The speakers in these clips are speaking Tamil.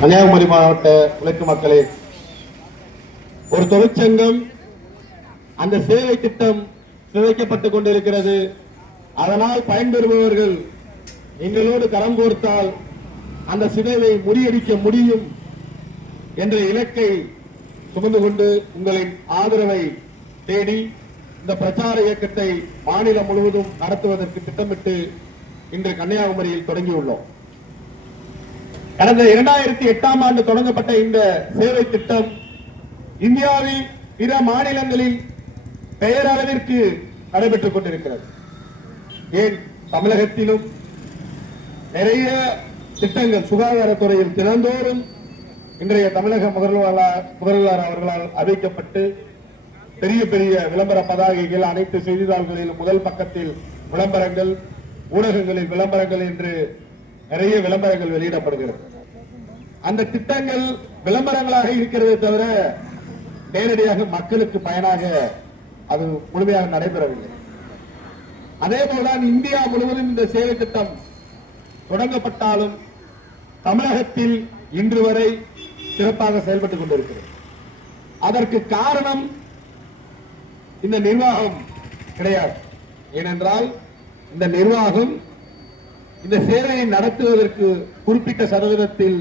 கன்னியாகுமரி மாவட்ட உழைக்கும் மக்களே, ஒரு தொழிற்சங்கம் அந்த சேவை திட்டம் சிதைக்கப்பட்டுக் கொண்டிருக்கிறது. அதனால் பயன்பெறுபவர்கள் எங்களோடு கரம் கோர்த்தால் அந்த சிதைவை முறியடிக்க முடியும் என்ற இலக்கை சுமந்து கொண்டு உங்களின் ஆதரவை தேடி இந்த பிரச்சார இயக்கத்தை மாநிலம் முழுவதும் நடத்துவதற்கு திட்டமிட்டு இன்று கன்னியாகுமரியில் தொடங்கியுள்ளோம். கடந்த 2008ஆம் ஆண்டு தொடங்கப்பட்ட இந்த சேவை திட்டம் இந்தியாவில் பிற மாநிலங்களில் பெயரளவிற்கு நடைபெற்றுக் கொண்டிருக்கிறது. ஏன் தமிழகத்திலும் நிறைய திட்டங்கள் சுகாதாரத்துறையில் தினந்தோறும் இன்றைய தமிழக முதல்வர் அவர்களால் அறிவிக்கப்பட்டு பெரிய பெரிய விளம்பர பதாகைகள் அனைத்து செய்தித்தாள்களிலும் முதல் பக்கத்தில் விளம்பரங்கள், ஊடகங்களில் விளம்பரங்கள் என்று நிறைய விளம்பரங்கள் வெளியிடப்படுகிறது. அந்த திட்டங்கள் விளம்பரங்களாக இருக்கிறதே தவிர நேரடியாக மக்களுக்கு பயனாக அது முழுமையாக நடைபெறவில்லை. அதே போலதான் இந்தியா முழுவதும் இந்த சேவை திட்டம் தொடங்கப்பட்டாலும் தமிழகத்தில் இன்று வரை சிறப்பாக செயல்பட்டுக் கொண்டிருக்கிறது. அதற்கு காரணம் இந்த நிர்வாகம் கிடையாது. ஏனென்றால் இந்த நிர்வாகம் இந்த சேவையை நடத்துவதற்கு குறிப்பிட்ட சதவீதத்தில்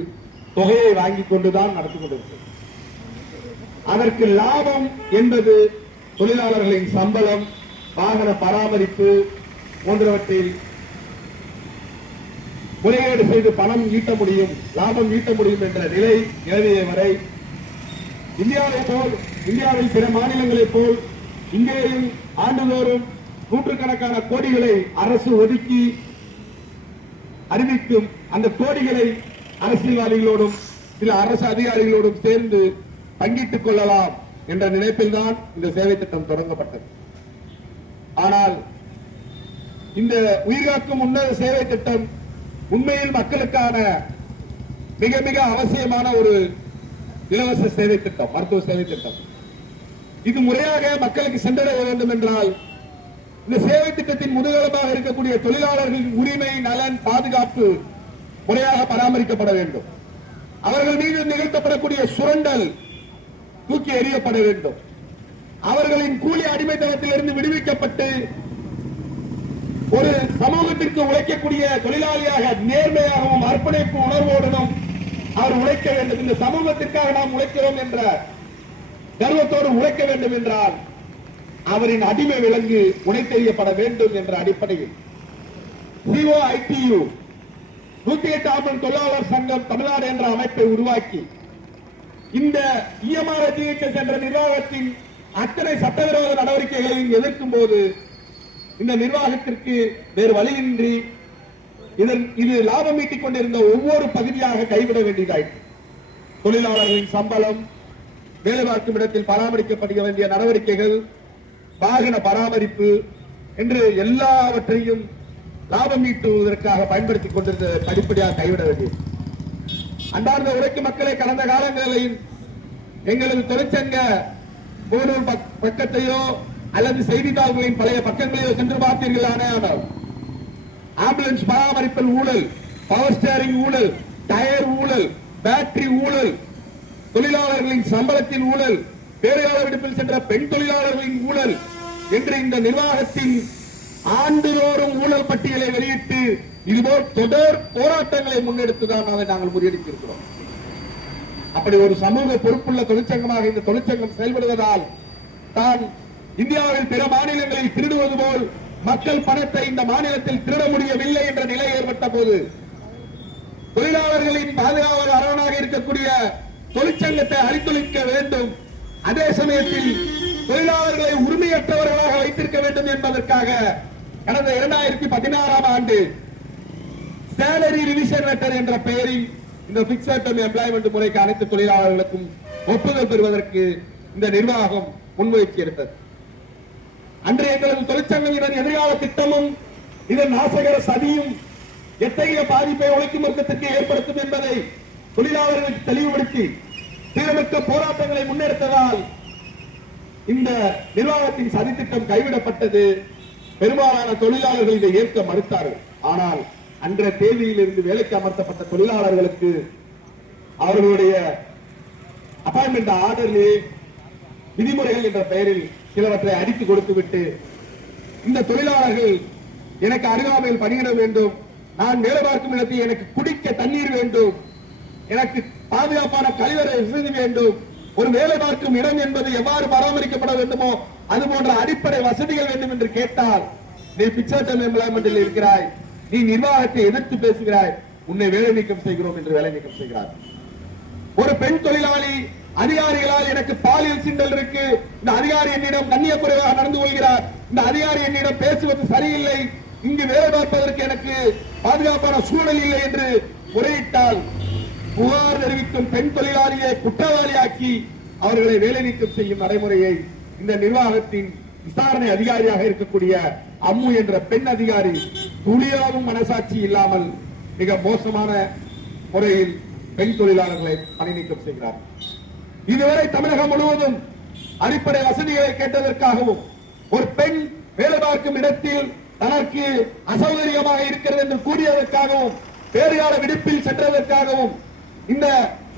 தொகையை வாங்கிக் கொண்டுதான் நடத்தி கொண்டிருக்கிறது. அதற்கு லாபம் என்பது தொழிலாளர்களின் சம்பளம், வாகன பராமரிப்பு போன்றவற்றில் முறைகேடு செய்து பணம் ஈட்ட முடியும், லாபம் ஈட்ட முடியும் என்ற நிலை நிலவிய வரை இந்தியாவில் பிற மாநிலங்களைப் போல் இங்கேயும் ஆண்டுதோறும் நூற்றுக்கணக்கான கோடிகளை அரசு ஒதுக்கி அறிவிக்கும். அந்த கோடிகளை அரசியல்வாதிகளோடும் சில அரசு அதிகாரிகளோடும் சேர்ந்து பங்கிட்டுக் கொள்ளலாம் என்ற நினைப்பில் தான் இந்த சேவை திட்டம் தொடங்கப்பட்டது. ஆனால் இந்த உயிர்காக்கும் உன்னத சேவை திட்டம் உண்மையில் மக்களுக்கான மிக மிக அவசியமான ஒரு இலவச சேவை திட்டம், மருத்துவ சேவை திட்டம். இது முறையாக மக்களுக்கு சென்றடைய வேண்டும் என்றால் இந்த சேவை திட்டத்தின் முதுகெலும்பாக இருக்கக்கூடிய தொழிலாளர்களின் உரிமை, நலன், பாதுகாப்பு முறையாக பராமரிக்கப்பட வேண்டும். அவர்கள் மீது நிகழ்த்தப்படக்கூடிய சுரண்டல் தூக்கி எறியப்பட வேண்டும். அவர்களின் கூலி அடிமைத்தனத்திலிருந்து விடுவிக்கப்பட்டு ஒரு சமூகத்திற்கு உழைக்கக்கூடிய தொழிலாளியாக நேர்மையாகவும் அர்ப்பணிப்பு உணர்வோடனும் அவர் உழைக்க வேண்டும். இந்த சமூகத்திற்காக நாம் உழைக்கிறோம் என்ற கர்வத்தோடு உழைக்க வேண்டும் என்றால் அவரின் அடிமை விலங்கு உடைத்தெறியப்பட வேண்டும் என்ற அடிப்படையில் COITU 108 தொழிலாளர் சங்கம் தமிழ்நாடு என்ற அமைப்பை உருவாக்கி இந்த EMRGHS என்ற நிர்வாகத்தின் அத்தனை சட்டவிரோத நடவடிக்கைகளையும் எதிர்க்கும் போது இந்த நிர்வாகத்திற்கு வேறு வழியின்றி இது லாபம் ஈட்டிக் கொண்டிருந்த ஒவ்வொரு பகுதியாக கைவிட வேண்டியதாயிற்று. தொழிலாளர்களின் சம்பளம், வேலைவார்க்கும் இடத்தில் பராமரிக்கப்பட வேண்டிய நடவடிக்கைகள், வாகன பராமரிப்பு என்று எல்லாவற்றையும் லாபம் ஈட்டுவதற்காக பயன்படுத்திக் கொண்டிருந்த படிப்படியாக கைவிட வேண்டியது. அன்றார்ந்த உழைக்கும் மக்களை கடந்த காலங்களில் எங்களது தொழிற்சங்க முகநூல் பக்கத்தையோ அல்லது செய்தித்தாள்களின் பழைய பக்கங்களையோ சென்று பார்த்தீர்களானால் ஆம்புலன்ஸ் பராமரிப்பில் ஊழல், பவர் ஸ்டேரிங் ஊழல், டயர் ஊழல், பேட்டரி ஊழல், தொழிலாளர்களின் சம்பளத்தில் ஊழல், பேரையாளர் விடுப்பில் சென்ற பெண் தொழிலாளர்களின் ஊழல் என்று இந்த நிர்வாகத்தின் ஆண்டுதோறும் ஊழல் பட்டியலை வெளியிட்டு இதுபோல் தொடர் போராட்டங்களை முன்னெடுத்துதான் அதை நாங்கள் முறியடித்திருக்கிறோம். அப்படி ஒரு சமூக பொறுப்புள்ள தொழிற்சங்கமாக இந்த தொழிற்சங்கம் செயல்படுவதால் தான் இந்தியாவில் பிற மாநிலங்களில் திருடுவது போல் மக்கள் பணத்தை இந்த மாநிலத்தில் திருட முடியவில்லை என்ற நிலை ஏற்பட்ட போது தொழிலாளர்களின் பாதுகாவல் அரணாக இருக்கக்கூடிய தொழிற்சங்கத்தை அழித்தொழிக்க வேண்டும், அதே சமயத்தில் தொழிலாளர்களை உரிமையற்றவர்களாக வைத்திருக்க வேண்டும் என்பதற்காக கடந்த 2016ஆம் ஆண்டு சேலரி ரிவிஷன் லெட்டர் என்ற பெயரில் இந்த பிக்ஸட் டெர்ம் எம்ப்ளாய்மென்ட் முறைக்கு அனைத்து தொழிலாளர்களுக்கும் ஒப்புதல் பெறுவதற்கு இந்த நிர்வாகம் முன்முயற்சி எடுத்தது. அன்றைய எங்களது தொழிற்சங்கம் இதன் எதிர்கால திட்டமும் இதன் நாசகர சதியும் எத்தகைய பாதிப்பை உழைக்கும் வர்க்கத்திற்கு ஏற்படுத்தும் என்பதை தொழிலாளர்களுக்கு தெளிவுபடுத்தி தீவிரமிக்க போராட்டங்களை முன்னெடுத்ததால் இந்த நிர்வாகத்தின் சதித்திட்டம் கைவிடப்பட்டது. பெரும்பாலான தொழிலாளர்கள் இதை ஏற்க மறுத்தார்கள். ஆனால் அன்றைய தேதியில் இருந்து வேலைக்கு அமர்த்தப்பட்ட தொழிலாளர்களுக்கு அவர்களுடைய அப்பாயின்மெண்ட் ஆர்டரிலே விதிமுறைகள் என்ற பெயரில் சிலவற்றை அடித்து கொடுத்து விட்டு இந்த தொழிலாளர்கள் எனக்கு அருகாமையில் பணியிட வேண்டும், நான் வேலை பார்க்கும் இடத்தில் எனக்கு குடிக்க தண்ணீர் வேண்டும், எனக்கு பாதுகாப்பான கழிவறை வசதி வேண்டும், ஒரு வேலை பார்க்கும் இடம் என்பது எவ்வாறு பராமரிக்கப்பட வேண்டுமோ அது போன்ற அடிப்படை வசதிகள் வேண்டும் என்று கேட்டால் நீ பிக்சர் டைம் எம்ப்ளாய்மெண்டில் இருக்கிறாய், நீ நிர்வாகத்தை எதிர்த்து பேசுகிறாய், உன்னை வேலை நீக்கம் செய்கிறோம் என்று வேலை நீக்கம் செய்கிறார். ஒரு பெண் தொழிலாளி அதிகாரிகளால் எனக்கு பாலியல் சீண்டல் இருக்கு, இந்த அதிகாரி என்னிடம் கண்ணியக்குறைவாக நடந்து கொள்கிறார், இந்த அதிகாரி என்னிடம் பேசுவது சரியில்லை, இங்கு வேலை பார்ப்பதற்கு எனக்கு பாதுகாப்பான சூழல் இல்லை என்று முறையிட்டால் புகார் தெரிவிக்கும் பெண் தொழிலாளியை குற்றவாளியாக்கி அவர்களை வேலை நீக்கம் செய்யும் நடைமுறையை இந்த நிர்வாகத்தின் விசாரணை அதிகாரியாக இருக்கக்கூடிய அம்மு என்ற பெண் அதிகாரி துளியாவும் மனசாட்சி இல்லாமல் மிக மோசமான முறையில் பெண் தொழிலாளர்களை பணி நீக்கம் செய்கிறார். இதுவரை தமிழகம் முழுவதும் அடிப்படை வசதிகளை கேட்டதற்காகவும் ஒரு பெண் வேலை பார்க்கும் இடத்தில் தனக்கு அசௌகரியமாக இருக்கிறது என்று கூறியதற்காகவும் பேறுகால விடுப்பில் சென்றதற்காகவும் இந்த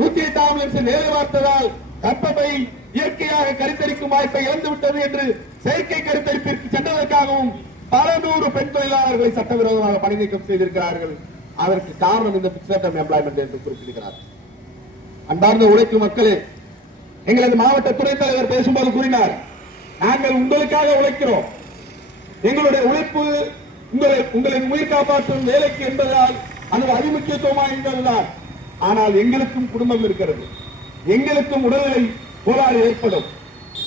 108 ஆம்புலன்ஸ் வேலை பார்த்ததால் கர்ப்பப்பை இயற்கையாக கருத்தரிக்கும் வாய்ப்பை இழந்துவிட்டது என்று செயற்கை கருத்தரிப்பிற்கு சென்றதற்காகவும் பல நூறு பெண் தொழிலாளர்களை சட்டவிரோதமாக பணி நீக்கம் செய்திருக்கிறார்கள். அதற்கு காரணம் இந்த பிக்சர் டைம் எம்ப்ளாய்மெண்ட் என்று குறிப்பிடுகிறார். அன்பார்ந்த உழைக்கும் மக்களே, எங்களது மாவட்ட துணைத் தலைவர் பேசும்போது கூறினார், நாங்கள் உங்களுக்காக உழைக்கிறோம், எங்களுடைய உழைப்பு உங்களின் உயிர் காப்பாற்றும் வேலைக்கு என்பதால் அது அதிமுக்கியத்துவமானதுதான். ஆனால் எங்களுக்கும் குடும்பம் இருக்கிறது, எங்களுக்கும் உடல்நிலை கோளாறு ஏற்படும்.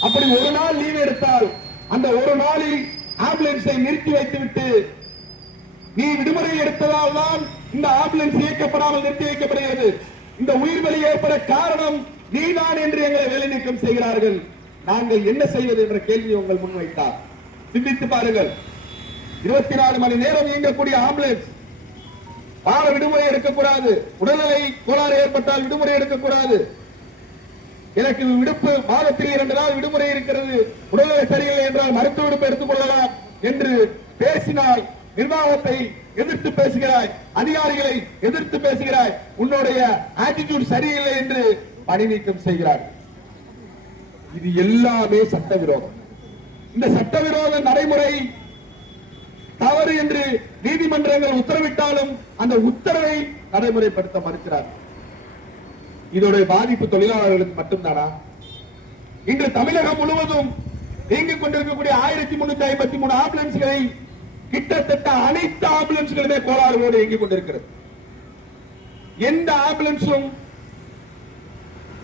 அப்படி ஒரு நாள் லீவ் எடுத்தால் அந்த ஒரு நாளில் ஆம்புலன்ஸை நிறுத்தி வைத்துவிட்டு நீ விடுமுறை எடுத்ததால் தான் இந்த ஆம்புலன்ஸ் இயக்கப்படாமல் நிறுத்தி வைக்கப்படுகிறது, இந்த உயிர் பலி ஏற்பட காரணம் நீதான் என்று எங்களை வேலை நீக்கம் செய்கிறார்கள், நாங்கள் என்ன செய்வது என்ற கேள்வியை உங்கள் முன்வைத்தார். சிந்தித்து பாருங்கள், 24 மணி நேரம் இயங்கக்கூடிய ஆம்புலன்ஸ் வார விடுமுறை எடுக்கக்கூடாது, உடல்நிலை கோளாறு ஏற்பட்டால் விடுமுறை எடுக்கக்கூடாது, எனக்கு விடுப்பு மாதத்தில் 2 நாள் விடுமுறை இருக்கிறது, உடல்நிலை சரியில்லை என்றால் மருத்துவ விடுப்பு எடுத்துக் கொள்ளலாம் என்று பேசினால் நிர்வாகத்தை எதிர்த்து பேசுகிறாய், அதிகாரிகளை எதிர்த்து பேசுகிறாய், உன்னுடைய ஆட்டிடியூட் சரியில்லை என்று பணி நீக்கம் செய்கிறார். இது எல்லாமே சட்டவிரோதம். இந்த சட்டவிரோத நடைமுறை தவறு என்று நீதிமன்றங்கள் உத்தரவிட்டாலும் அந்த உத்தரவை நடைமுறைப்படுத்த மறுக்கிறார். இதோடைய பாதிப்பு தொழிலாளர்களுக்கு மட்டும்தானா? இன்று தமிழகம் முழுவதும் இயங்கிக் கொண்டிருக்கக்கூடிய 1353 ஆம்புலன்ஸ்களை கிட்டத்தட்ட அனைத்து ஆம்புலன்ஸ்களுமே கோளாறுகளோடு இயங்கிக் கொண்டிருக்கிறது. எந்த ஆம்புலன்ஸும்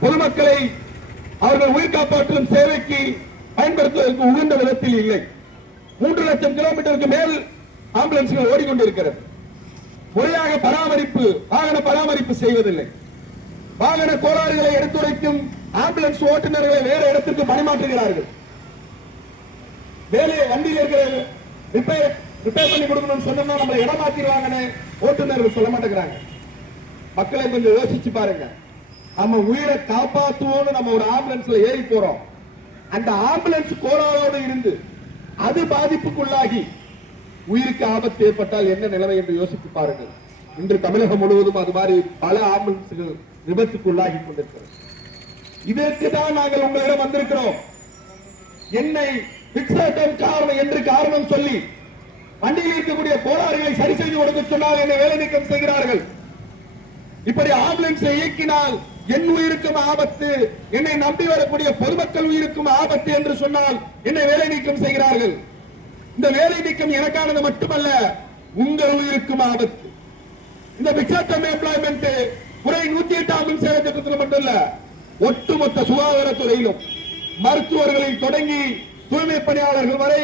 பொதுமக்களை அவர்கள் உயிர் காப்பாற்றும் சேவைக்கு பயன்படுத்துவதற்கு உகந்த விதத்தில் இல்லை. 3 லட்சம் கிலோமீட்டருக்கு மேல் ஆம்புலன்ஸ்கள் ஓடிக்கொண்டிருக்கிறது. முறையாக பராமரிப்பு, வாகன பராமரிப்பு செய்வதில்லை. வாகன கோளாறுகளை எடுத்துரைக்கும் ஆம்புலன்ஸ் ஓட்டுநர்களை வேற இடத்திற்கு பணிமாற்றுகிறார்கள். வேலையை வண்டியில் இருக்கிற ரிப்பேர் பண்ணி கொடுக்கணும்னு சொன்னோம்னா நம்மளை இடமாத்திடுவாங்கன்னு ஓட்டுநர்கள் சொல்ல மாட்டேங்கிறாங்க. மக்களை கொஞ்சம் யோசிச்சு பாருங்க. நம்ம உயிரை காப்பாற்றுவோம்னு நம்ம ஒரு ஆம்புலன்ஸ்ல ஏறி போறோம், அந்த ஆம்புலன்ஸ் கோளாறோடு இருந்து அது பாதிப்புக்குள்ளாகி உயிருக்கு ஆபத்து ஏற்பட்டால் என்ன நிலைமை என்று யோசித்து பாருங்கள். இன்று தமிழகம் முழுவதும் அது மாதிரி பல ஆம்புலன்ஸ்கள் விபத்துக்குள்ளாகி கொண்டிருக்கிறது. இதற்கு தான் நாங்கள் உங்களிடம் வந்திருக்கிறோம். என்னை காரணம் என்று காரணம் சொல்லி வண்டியில் இருக்கக்கூடிய கோளாறுகளை சரி செய்து கொடுக்க சொன்னால் என்னை வேலை நீக்கம் செய்கிறார்கள். இப்படி ஆம்புலன்ஸை இயக்கினால் என் உயிருக்கும் ஆபத்து, என்னை நம்பி வரக்கூடிய பொதுமக்கள் உயிருக்கும் ஆபத்து என்று சொன்னால் என்னை வேலை நீக்கம் செய்கிறார்கள். இந்த வேலை நீக்கம் எனக்கானது மட்டுமல்ல, உங்கள் உயிருக்கும் ஆபத்து. இந்த பிக்சர் டைம் எம்ப்ளாய்மெண்ட் முறை 108 ஆம்புலன்ஸ் சேவை திட்டத்தில் மட்டுமல்ல, ஒட்டுமொத்த சுகாதாரத்துறையிலும் மருத்துவர்களில் தொடங்கி தூய்மை பணியாளர்கள் வரை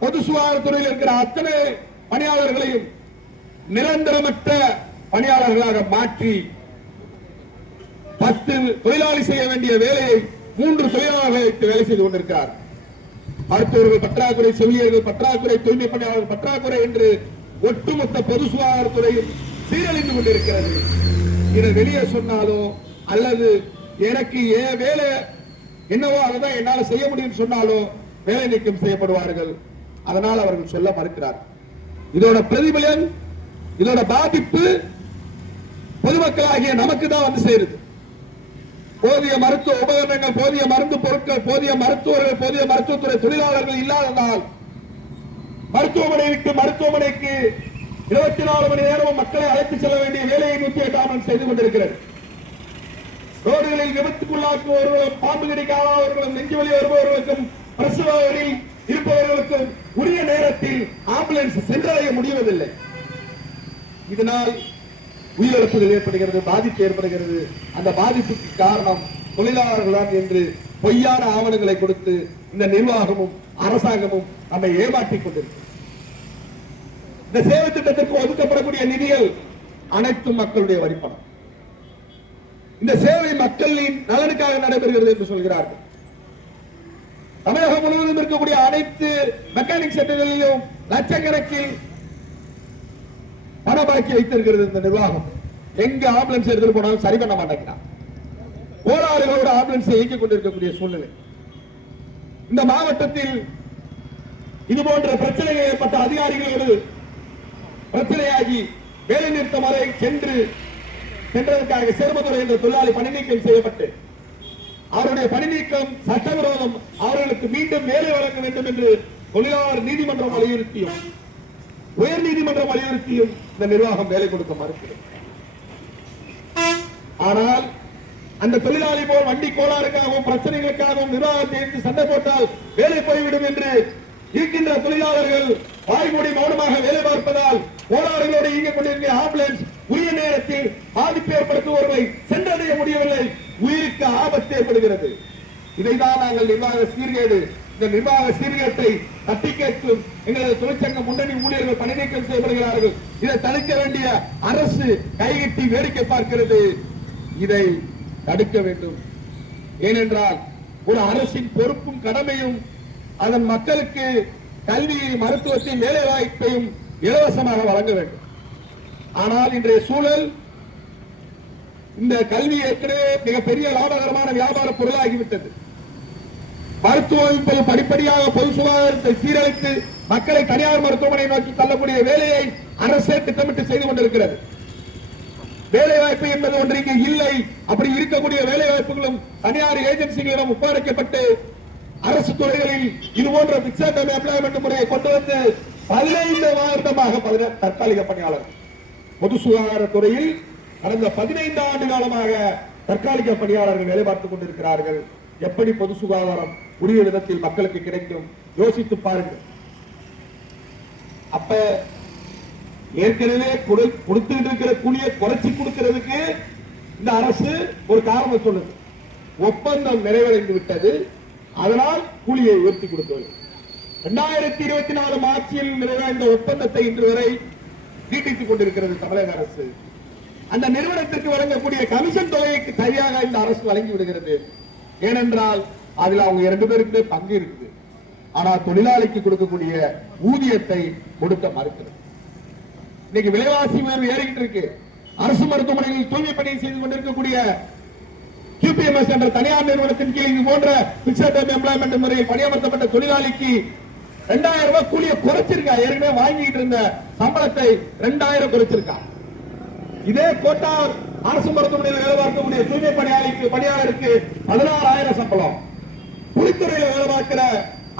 பொது சுகாதாரத்துறையில் இருக்கிற அத்தனை பணியாளர்களையும் நிரந்தரமற்ற பணியாளர்களாக மாற்றி 10 தொழிலாளி செய்ய வேண்டிய வேலையை 3 தொழிலாளர்களை வைத்து வேலை செய்து கொண்டிருக்கிறார். மருத்துவர்கள் பற்றாக்குறை, செவிலியர்கள் பற்றாக்குறை, தூய்மை பணியாளர்கள் பற்றாக்குறை என்று ஒட்டுமொத்த பொது சுகாதாரத்துறையும் சீரழிந்து கொண்டிருக்கிறது. இதை வெளியே சொன்னாலோ அல்லது எனக்கு ஏன் வேலை என்னவோ அதுதான் என்னால செய்ய முடியும் சொன்னாலோ வேலை நீக்கம் செய்யப்படுவார்கள். அதனால் அவர்கள் சொல்ல மறுக்கிறார். இதோட பிரதிபலன், இதோட பாதிப்பு பொதுமக்களாகிய நமக்கு தான் வந்து சேருது. போதிய மருத்துவ உபகரணங்கள், போதிய மருந்து பொருட்கள், போதிய மருத்துவர்கள், போதிய மருத்துவத்துறை தொழிலாளர்கள் இல்லாததால் மருத்துவமனை விட்டு மருத்துவமனைக்கு 24 மணி நேரமும் மக்களை அழைத்து செல்ல வேண்டிய வேலையை 108 ஆம்புலன்ஸ் செய்து கொண்டிருக்கிறது. ரோடுகளில் விபத்துக்குள்ளாக்குபவர்களும், பாம்பு கடிக்காதவர்களும், நெஞ்சுவலி வருபவர்களுக்கும், பிரசவங்களில் இருப்பவர்களுக்கும் உரிய நேரத்தில் ஆம்புலன்ஸ் சென்றடைய முடிவதில்லை. இதனால் உயிரிழப்புகள் ஏற்படுகிறது, பாதிப்பு ஏற்படுகிறது. அந்த பாதிப்புக்கு காரணம் தொழிலாளர்கள் தான் என்று பொய்யான ஆவணங்களை கொடுத்து இந்த நிர்வாகமும் அரசாங்கமும் நம்மை ஏமாற்றிக் கொண்டிருக்கிறது. இந்த சேவை திட்டத்திற்கு ஒதுக்கப்படக்கூடிய நிதிகள் அனைத்தும் மக்களுடைய வரிப்பணம். இந்த சேவை மக்களின் நலனுக்காக நடைபெறுகிறது என்று சொல்கிறார்கள். தமிழகம் முழுவதும் இருக்கக்கூடிய அனைத்து மெக்கானிக் சென்டர்களிலும் லட்சக்கணக்கில் பணமாக்கி வைத்திருக்கிறது இந்த நிர்வாகம். எங்க ஆம்புலன்ஸ் எடுத்துட்டு போனாலும் சரி பண்ண மாட்டேங்கிறான். கோளாறுகளோடு ஆம்புலன்ஸ் இயக்கிக் கொண்டிருக்கக்கூடிய சூழ்நிலை. இந்த மாவட்டத்தில் இது போன்ற பிரச்சனைகள் ஏற்பட்ட அதிகாரிகளோடு பிரச்சனையாகி வேலை நிறுத்தம் வரை சென்றதற்காக சேர்மதுரை என்ற தொழிலாளி பணி நீக்கம் செய்யப்பட்டு அவருடைய பணி நீக்கம் சட்டவிரோதம், அவர்களுக்கு மீண்டும் வேலை வழங்க வேண்டும் என்று தொழிலாளர் நீதிமன்றம் வலியுறுத்தியும் உயர் நீதிமன்றம் வலியுறுத்தியும் இந்த நிர்வாகம் வேலை கொடுக்க மறுக்கிறது. ஆனால் அந்த தொழிலாளி போல் வண்டி கோளாறுக்காகவும் பிரச்சனைகளுக்காகவும் நிர்வாகத்தை எடுத்து சண்டை போட்டால் வேலை போய்விடும் என்று இருக்கின்ற தொழிலாளர்கள் வாய்மூடி மௌனமாக வேலை பார்ப்பதால் கோளாறுகளோடு இயங்கிக் கொண்டிருக்கிற ஆம்புலன்ஸ் உரிய நேரத்தில் பாதிப்பு ஏற்படுத்துபவர்களை சென்றடைய முடியவில்லை. உயிருக்கு ஆபத்து ஏற்படுகிறது. இதைதான் நாங்கள் நிர்வாக சீர்கேடு, இந்த நிர்வாக சீர்கேட்டை தட்டி கேட்கும் எங்களது தொழிற்சங்க முன்னணி ஊழியர்கள் பணி நீக்கம் செய்யப்படுகிறார்கள். இதை தடுக்க வேண்டிய அரசு கைகட்டி வேடிக்கை பார்க்கிறது. இதை தடுக்க வேண்டும். ஏனென்றால் ஒரு அரசின் பொறுப்பும் கடமையும் அதன் மக்களுக்கு கல்வியை, மருத்துவத்தையும், வேலை வாய்ப்பையும் இலவசமாக வழங்க வேண்டும். ஆனால் இன்றைய சூழல் இந்த கல்வி ஏற்கனவே மிகப்பெரிய லாபகரமான வியாபார பொருளாகிவிட்டது. மருத்துவ படிப்படியாக பொது சுகாதாரத்தை சீரழித்து மக்களை தனியார் மருத்துவமனை நோக்கி தள்ளக்கூடிய வேலையை அரசே திட்டமிட்டு செய்து கொண்டிருக்கிறது. வேலை வாய்ப்பு என்பது ஒன்று இங்கு இல்லை. அப்படி இருக்கக்கூடிய வேலை வாய்ப்புகளும் தனியார் ஏஜென்சிகளிடம் ஒப்படைக்கப்பட்டு அரசு துறைகளில் இது போன்ற பிக்சட் எம்ப்ளாய்மென்ட் முறையை கொண்டு வந்து 15 வருடமாக தற்காலிக பணியாளர் பொது சுகாதாரத்துறையில் கடந்த 15 ஆண்டு காலமாக தற்காலிக பணியாளர்கள் வேலை பார்த்துக் கொண்டிருக்கிறார்கள். எப்படி பொது சுகாதாரம் உரிய விதத்தில் மக்களுக்கு கிடைக்கும்? யோசித்து பாருங்கள். அப்ப ஏற்கனவே கொடுத்துட்டு இருக்கிற கூலியை குறைச்சி கொடுக்கிறதுக்கு இந்த அரசு ஒரு காரணம் சொல்லுது. ஒப்பந்தம் நிறைவடைந்து விட்டது, அதனால் கூலியை உயர்த்தி கொடுத்தது. 2024 மார்ச்சில் நிறைவடைந்த ஒப்பந்தத்தை இன்று வரை நீட்டித்துக் கொண்டிருக்கிறது தமிழக அரசு. அந்த நிறுவனத்திற்கு வழங்கக்கூடிய கமிஷன் தொகைக்கு சரியாக இந்த அரசு வழங்கி விடுகிறது. ஏனென்றால் அதில் அவங்க 2 பேருக்கு பங்கு இருக்குது. ஆனால் தொழிலாளிக்கு கொடுக்கக்கூடிய ஊதியத்தை கொடுக்க மறுக்கிறது. இன்னைக்கு விலைவாசி உயர்வு ஏறிக்கிட்டு இருக்கு. அரசு மருத்துவமனைகளில் தூய்மை பணியை செய்து கொண்டிருக்கக்கூடிய QPMS என்ற தனியார் நிறுவனத்தின் கீழ் இது போன்ற பிக்சட் எம்ப்ளாய்மென்ட் முறையில் பணியமர்த்தப்பட்ட தொழிலாளிக்கு 2000 ரூபாய் கூலியை குறைச்சிருக்கா. ஏற்கனவே வாங்கிட்டு இருந்த சம்பளத்தை 2000 குறைச்சிருக்கா. இதே கோட்டா அரசு மருத்துவமனையில் வேலை பார்க்கக்கூடிய தூய்மை பணியாளருக்கு 16,000 சம்பளம். குளித்துறையில் வேலை பார்க்கிற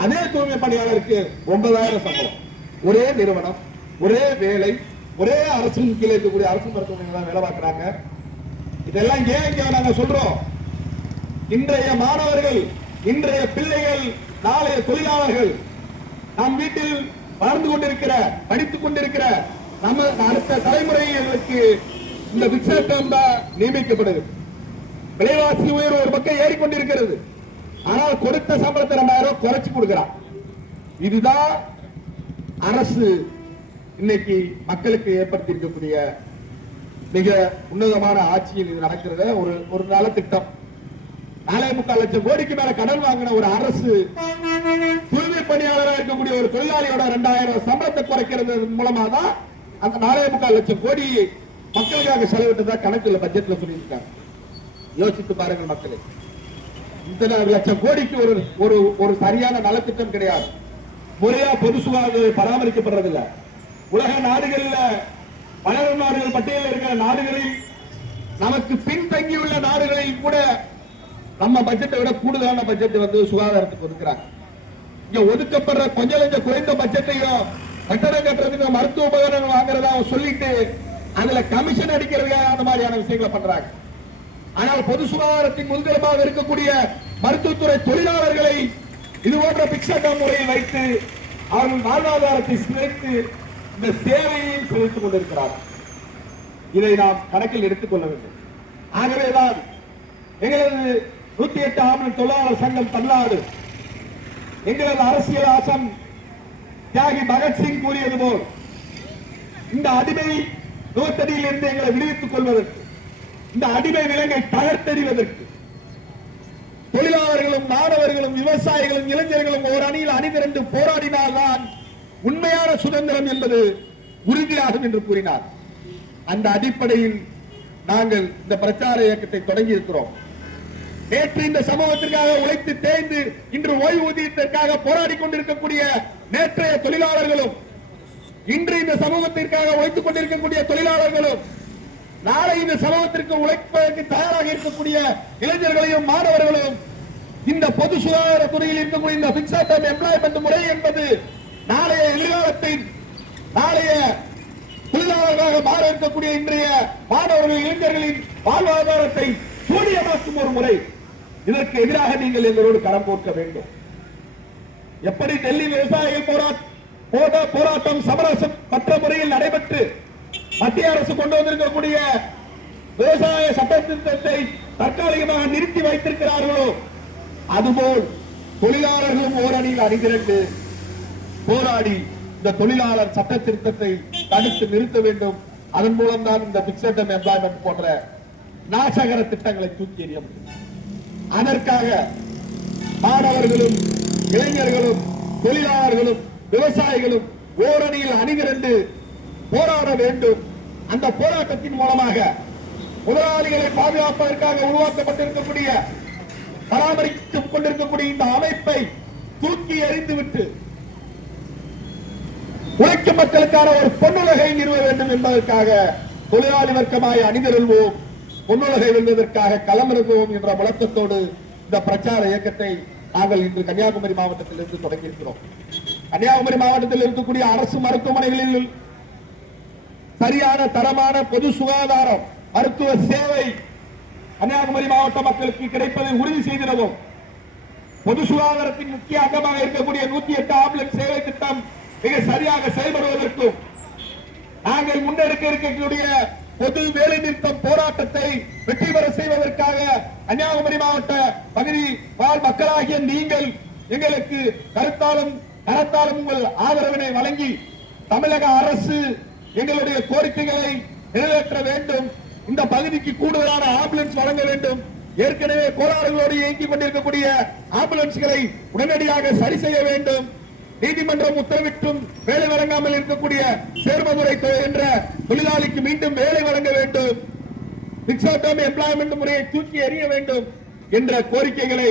அதே தூய்மை பணியாளருக்கு 9,000 சம்பளம். ஒரே நிறுவனம், ஒரே வேலை, ஒரே அரசின் கீழே இருக்கக்கூடிய அரசு மருத்துவமனையில் வேலை பார்க்கிறாங்க. இதெல்லாம் ஏன் இங்க நாங்க சொல்றோம்? இன்றைய மாணவர்கள், இன்றைய பிள்ளைகள், நாளைய தொழிலாளர்கள், நம் வீட்டில் வளர்ந்து கொண்டிருக்கிற, படித்துக் கொண்டிருக்கிற நம்ம அடுத்த தலைமுறைகளுக்கு இந்த பிக்சட் தான் நியமிக்கப்படுகிறது. விலைவாசி உயர்வு ஒரு பக்கம் ஏறிக்கொண்டிருக்கிறது. ஆனால் கொடுத்த சம்பளத்தை 2000 குறைச்சு கொடுக்கிறார். இதுதான் அரசு இன்னைக்கு மக்களுக்கு ஏற்படுத்தி இருக்கக்கூடிய மிக உன்னதமான ஆட்சியில் இது நடக்கிறத ஒரு நலத்திட்டம். 4.25 லட்சம் கோடிக்கு மேல கடன் வாங்கின ஒரு அரசு தூய்மை பணியாளராக இருக்கக்கூடிய ஒரு தொழிலாளியோட 2000 சம்பளத்தை குறைக்கிறது மூலமா தான் அந்த 4.25 லட்சம் கோடி மக்களுக்காக செலவிட்டதா கணக்குல பட்ஜெட்ல சொல்லியிருக்காங்க. யோசித்து பாருங்கள் மக்களே. இத்தனை லட்சம் கோடிக்கு ஒரு சரியான நலத்திட்டம் கிடையாது. முறையா பொது சுகாதாரம் பராமரிக்கப்படுறதில்லை. உலக நாடுகளில், வளரும் நாடுகள் பட்டியலில் இருக்கிற நாடுகளில், நமக்கு பின்தங்கியுள்ள நாடுகளில் கூட நம்ம பட்ஜெட்டை விட கூடுதலான பட்ஜெட் வந்து சுகாதாரத்துக்கு ஒதுக்குறாங்க. இங்க ஒதுக்கப்படுற கொஞ்சம் குறைந்த பட்ஜெட்டையும் கட்டணம் கட்டுறதுக்கு மருத்துவ உபகரணங்கள் வாங்குறதா சொல்லிட்டு அதுல கமிஷன் அடிக்கிறதுக்காக அந்த மாதிரியான விஷயங்களை பண்றாங்க. ஆனால் பொது சுகாதாரத்தின் முன்கரமாக இருக்கக்கூடிய மருத்துவத்துறை தொழிலாளர்களை இது போன்ற பிக்ஷா முறையை வைத்து அவர்கள் வாழ்வாதாரத்தை சிதைத்து இந்த சேவையை சிதைத்துக் கொண்டிருக்கிறார்கள். இதை நாம் கணக்கில் எடுத்துக் கொள்ள வேண்டும். ஆகவேதான் எங்களது 108 ஆம்புலன்ஸ் தொழிலாளர் சங்கம் தமிழ்நாடு எங்களது அரசியல் ஆசம் தியாகி பகத்சிங் கூறியது போல் இந்த அடிமை நோத்தடியில் இருந்து எங்களை விடுவித்துக் கொள்வதற்கு, இந்த அடிமை விலங்கை தகர்த்தெறிவதற்கு தொழிலாளர்களும் மாணவர்களும் விவசாயிகளும் இளைஞர்களும் ஒரு அணியில் அணிதிரண்டு போராடினால்தான் உண்மையான சுதந்திரம் என்பது உறுதியாகும் என்று கூறினார். அந்த அடிப்படையில் நாங்கள் இந்த பிரச்சார இயக்கத்தை தொடங்கி இருக்கிறோம். நேற்று இந்த சமூகத்திற்காக உழைத்து தேய்ந்து இன்று ஓய்வூதியத்திற்காக போராடி கொண்டிருக்கக்கூடிய நேற்றைய தொழிலாளர்களும், இன்று இந்த சமூகத்திற்காக உழைத்துக் கொண்டிருக்கக்கூடிய தொழிலாளர்களும், நாளை இந்த சமூகத்திற்கு உழைப்பதற்கு தயாராக இருக்கக்கூடிய இளைஞர்களையும் மாணவர்களும் இந்த பொது சுகாதார துறையில் இருக்கக்கூடிய இந்த பிக்ஸட் டேர்ம் எம்ப்ளாய்மெண்ட் முறை என்பது நாளைய எதிர்காலத்தின் நாளைய தொழிலாளர்களாக மாற இருக்கக்கூடிய இன்றைய மாணவர்கள் இளைஞர்களின் வாழ்வாதாரத்தை சூனியமாக்கும் ஒரு முறை. இதற்கு எதிராக நீங்கள் எங்களோடு களம் போர்க்க வேண்டும். எப்படி டெல்லி விவசாயிகள் போராட்டம் சமரசம் மற்ற முறையில் நடைபெற்று மத்திய அரசு கொண்டு வந்திருக்கக்கூடிய விவசாய சட்ட திருத்தத்தை தற்காலிகமாக நிறுத்தி வைத்திருக்கிறார்களோ அதுபோல் தொழிலாளர்களும் ஓரணியில் அணிதிரண்டு போராடி இந்த தொழிலாளர் சட்ட திருத்தத்தை தடுத்து நிறுத்த வேண்டும். அதன் மூலம் தான் இந்த பிக்ஸட் டேர்ம் எம்ப்ளாய்மெண்ட் போன்ற நாசகர திட்டங்களை தூக்கி எறிய முடியும். அதற்காக மாணவர்களும் இளைஞர்களும் தொழிலாளர்களும் விவசாயிகளும் ஓரணியில் அணிதிரண்டு போராட வேண்டும். அந்த போராட்டத்தின் மூலமாக முதலாளிகளை பாதுகாப்பதற்காக உருவாக்கப்பட்டிருக்கக்கூடிய பராமரித்துக் கொண்டிருக்கக்கூடிய இந்த அமைப்பை தூக்கி எறிந்துவிட்டு உழைக்கும் மக்களுக்கான ஒரு பொன்னுலகை நிறுவ வேண்டும் என்பதற்காக தொழிலாளி வர்க்கமாய் அணிதிரள்வோம், பொன்னுலகை வெல்வதற்காக களமிறங்குவோம் என்ற முழக்கத்தோடு இந்த பிரச்சார இயக்கத்தை நாங்கள் இன்று கன்னியாகுமரி மாவட்டத்தில் இருந்து தொடங்கி இருக்கிறோம். கன்னியாகுமரி மாவட்டத்தில் இருக்கக்கூடிய அரசு மருத்துவமனைகளில் சரியான தரமான பொது சுகாதாரம் மருத்துவ சேவை கன்னியாகுமரி மாவட்ட மக்களுக்கு கிடைப்பதை உறுதி செய்திடவும், பொது சுகாதாரத்தின் முக்கிய அங்கமாக இருக்கக்கூடிய 108 ஆம்புலன்ஸ் சேவை திட்டம் மிக சரியாக செயல்படுவதற்கும் நாங்கள் முன்னெடுக்க இருக்கக்கூடிய பொது வேலை நிறுத்தம் போராட்டத்தை வெற்றி பெற செய்வதற்காக கன்னியாகுமரி மாவட்ட பகுதி வாழ் மக்களாகிய நீங்கள் எங்களுக்கு கருத்தாலும் கரத்தாலும் உங்கள் ஆதரவினை வழங்கி தமிழக அரசு எங்களுடைய கோரிக்கைகளை நிறைவேற்ற வேண்டும். இந்த பகுதிக்கு கூடுதலான ஆம்புலன்ஸ் வழங்க வேண்டும். ஏற்கனவே கோளாறுகளோடு இயங்கிக் கொண்டிருக்கக்கூடிய ஆம்புலன்ஸ்களை உடனடியாக சரி செய்ய வேண்டும். நீதிமன்றம் உத்தரவிட்டும் வேலை வழங்காமல் இருக்கக்கூடிய சேர்மதுரை என்ற தொழிலாளிக்கு மீண்டும் வேலை வழங்க வேண்டும். பிக்ஸட் டேர்ம் எம்ப்ளாய்மெண்ட் முறையை தூக்கி எறிய வேண்டும் என்ற கோரிக்கைகளை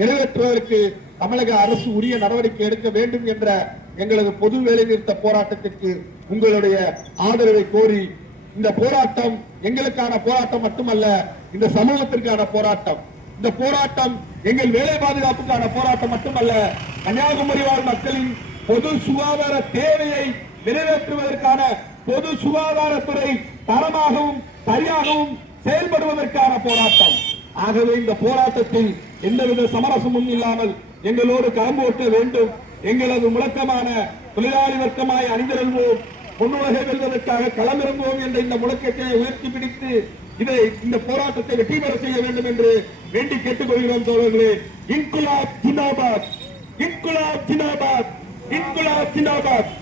நிறைவேற்றுவதற்கு தமிழக அரசு உரிய நடவடிக்கை எடுக்க வேண்டும் என்ற எங்களது பொது வேலை நிறுத்த போராட்டத்திற்கு உங்களுடைய ஆதரவை கோரி, இந்த போராட்டம் எங்களுக்கான போராட்டம் மட்டுமல்ல, இந்த சமூகத்திற்கான போராட்டம். இந்த போராட்டம் எங்கள் வேலை பாதுகாப்புக்கான போராட்டம் மட்டுமல்ல, கன்னியாகுமரி வாழ் மக்களின் பொது சுகாதார தேவையை நிறைவேற்றுவதற்கான பொது சுகாதாரத்துறை தரமாகவும் சரியாகவும் செயல்படுவதற்கான போராட்டம். ஆகவே இந்த போராட்டத்தில் எந்தவித சமரசமும் இல்லாமல் எங்களோடு களம்போட்ட வேண்டும். எங்களது முழக்கமான தொழிலாளி வர்க்கமாய் அணிதிரள்வோம், பொன்னுலகை வெல்வதற்காக களமிறங்குவோம் என்ற இந்த முழக்கத்தை உயர்த்தி பிடித்து இந்த போராட்டத்தை வெற்றி பெற செய்ய வேண்டும் என்று வேண்டி கேட்டுக்கொள்கிறோம். தோழர்களே, இன்குலாப் ஜிந்தாபாத், இன்குலாப் ஜிந்தாபாத், இன்குலாப் ஜிந்தாபாத்.